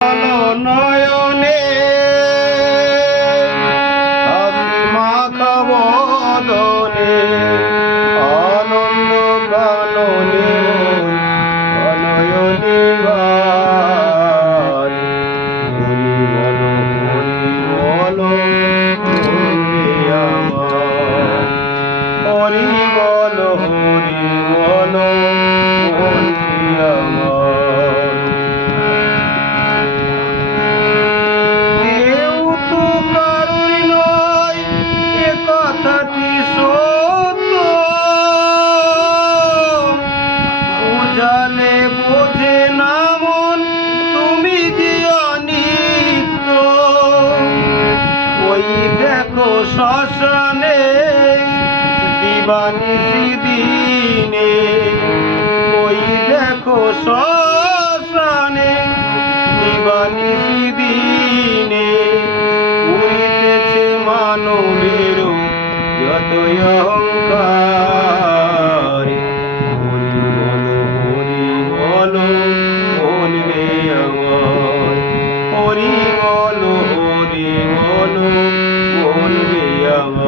নয়নে হাসি মাখা বদনে আনন্দ কাননে অনয়নে বাড়ি হরি বলো বন্দে আমার হরি বলো বন্দে আমার। কথাটি সত্য বুঝালে বোঝে না মন তুমি যে অনিত্য। ওই দেখো শ্মশানে দিবানিশি দিনে ওই দেখো শ্মশানে দিবানিশি দিনে উড়িতেছে মানবের যতই অহংকার। হরি বলো বলবে আমার হরি বলো বলবে আমার।